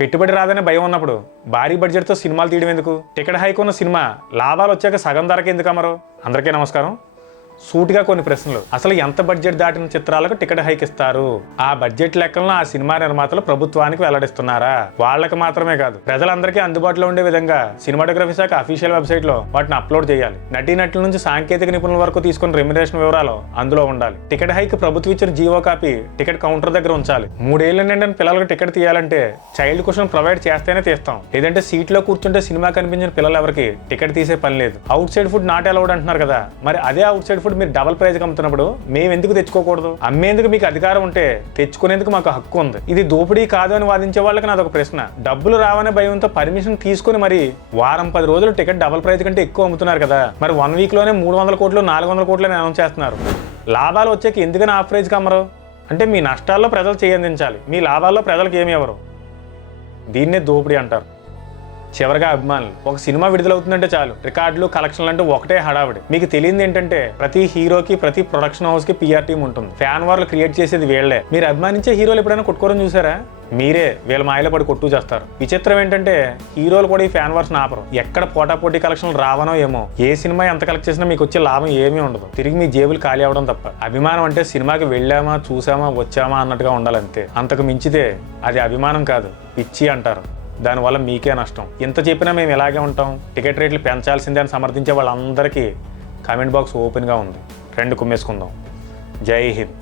పెట్టుబడి రాదనే భయం ఉన్నప్పుడు భారీ బడ్జెట్తో సినిమాలు తీయడం ఎందుకు? టికెట్ హైక్ ఉన్న సినిమా లాభాలు వచ్చాక సగం ధరకి ఎందుకు అమ్మరు? అందరికీ నమస్కారం. సూటిగా కొన్ని ప్రశ్నలు. అసలు ఎంత బడ్జెట్ దాటిన చిత్రాలకు టికెట్ హైక్ ఇస్తారు? ఆ బడ్జెట్ లెక్కలను ఆ సినిమా నిర్మాతలు ప్రభుత్వానికి వెల్లడిస్తున్నారా? వాళ్ళకి మాత్రమే కాదు, ప్రజలందరికీ అందుబాటులో ఉండే విధంగా సినిమాటోగ్రఫీ శాఖ అఫీషియల్ వెబ్సైట్ లో వాటిని అప్లోడ్ చేయాలి. నటీనటుల నుంచి సాంకేతిక నిపుణుల వరకు తీసుకున్న రెమ్యునరేషన్ వివరాలు అందులో ఉండాలి. టికెట్ హైక్ ప్రభుత్వం ఇచ్చిన జీవో కాపీ టికెట్ కౌంటర్ దగ్గర ఉంచాలి. 3 ఏళ్ల నిండిన పిల్లలకు టికెట్ తీయాలంటే చైల్డ్ కుషన్ ప్రొవైడ్ చేస్తేనే తీస్తాం. లేదంటే సీట్లో కూర్చుంటే సినిమా కనిపించిన పిల్లలు ఎవరికి టికెట్ తీసే పని లేదు. Out side food not allowed అంటున్నారు కదా, మరి అదే అవుట్ సైడ్ ఫుడ్ మీరు డబల్ ప్రైజ్ అమ్ముతున్నప్పుడు మేము ఎందుకు తెచ్చుకోకూడదు? అమ్మేందుకు మీకు అధికారం ఉంటే తెచ్చుకునేందుకు మాకు హక్కు ఉంది. ఇది దోపిడీ కాదు అని వాదించే వాళ్ళకి నాదొక ప్రశ్న. డబ్బులు రావనే భయంతో పర్మిషన్ తీసుకుని మరి వారం 10 రోజులు టికెట్ డబల్ ప్రైజ్ కంటే ఎక్కువ అమ్ముతున్నారు కదా, మరి 1 వీక్ లోనే 300 కోట్లు 400 కోట్లు అనౌన్స్ చేస్తున్నారు. లాభాలు వచ్చాక ఎందుకని హాఫ్ ప్రైజ్కి అమ్మరు? అంటే మీ నష్టాల్లో ప్రజలు చేయందించాలి, మీ లాభాల్లో ప్రజలకు ఏమి ఎవరు? దీన్నే దోపిడీ అంటారు. చివరిగా అభిమానులు, ఒక సినిమా విడుదలవుతుందంటే చాలు రికార్డులు కలెక్షన్లు అంటే ఒకటే హడావిడి. మీకు తెలియదు ఏంటంటే ప్రతి హీరోకి ప్రతి ప్రొడక్షన్ హౌస్ కి PR టీం ఉంటుంది. ఫ్యాన్ వార్లు క్రియేట్ చేసేది వీళ్లే. మీరు అభిమానించే హీరోలు ఎప్పుడైనా కొట్టుకోరని చూసారా? మీరే వీళ్ళ మాయలో పడి కొట్టు చేస్తారు. విచిత్రం ఏంటంటే హీరోలు కూడా ఈ ఫ్యాన్ వార్స్ ఆపరు. ఎక్కడ పోటాపోటీ కలెక్షన్లు రావనో ఏమో, ఏ సినిమా ఎంత కలెక్ట్ చేసినా మీకు వచ్చే లాభం ఏమీ ఉండదు, తిరిగి మీ జేబులు ఖాళీ అవడం తప్ప. అభిమానం అంటే సినిమాకి వెళ్ళామా చూసామా వచ్చామా అన్నట్టుగా ఉండాలంతే. అంతకు మించితే అది అభిమానం కాదు, పిచ్చి అంటారు. దానివల్ల మీకే నష్టం. ఇంత చెప్పినా మేము ఇలాగే ఉంటాం, టికెట్ రేట్లు పెంచాల్సిందే అని సమర్థించే వాళ్ళందరికీ కామెంట్ బాక్స్ ఓపెన్గా ఉంది. 2 కుమ్మేసుకుందాం. జై హింద్.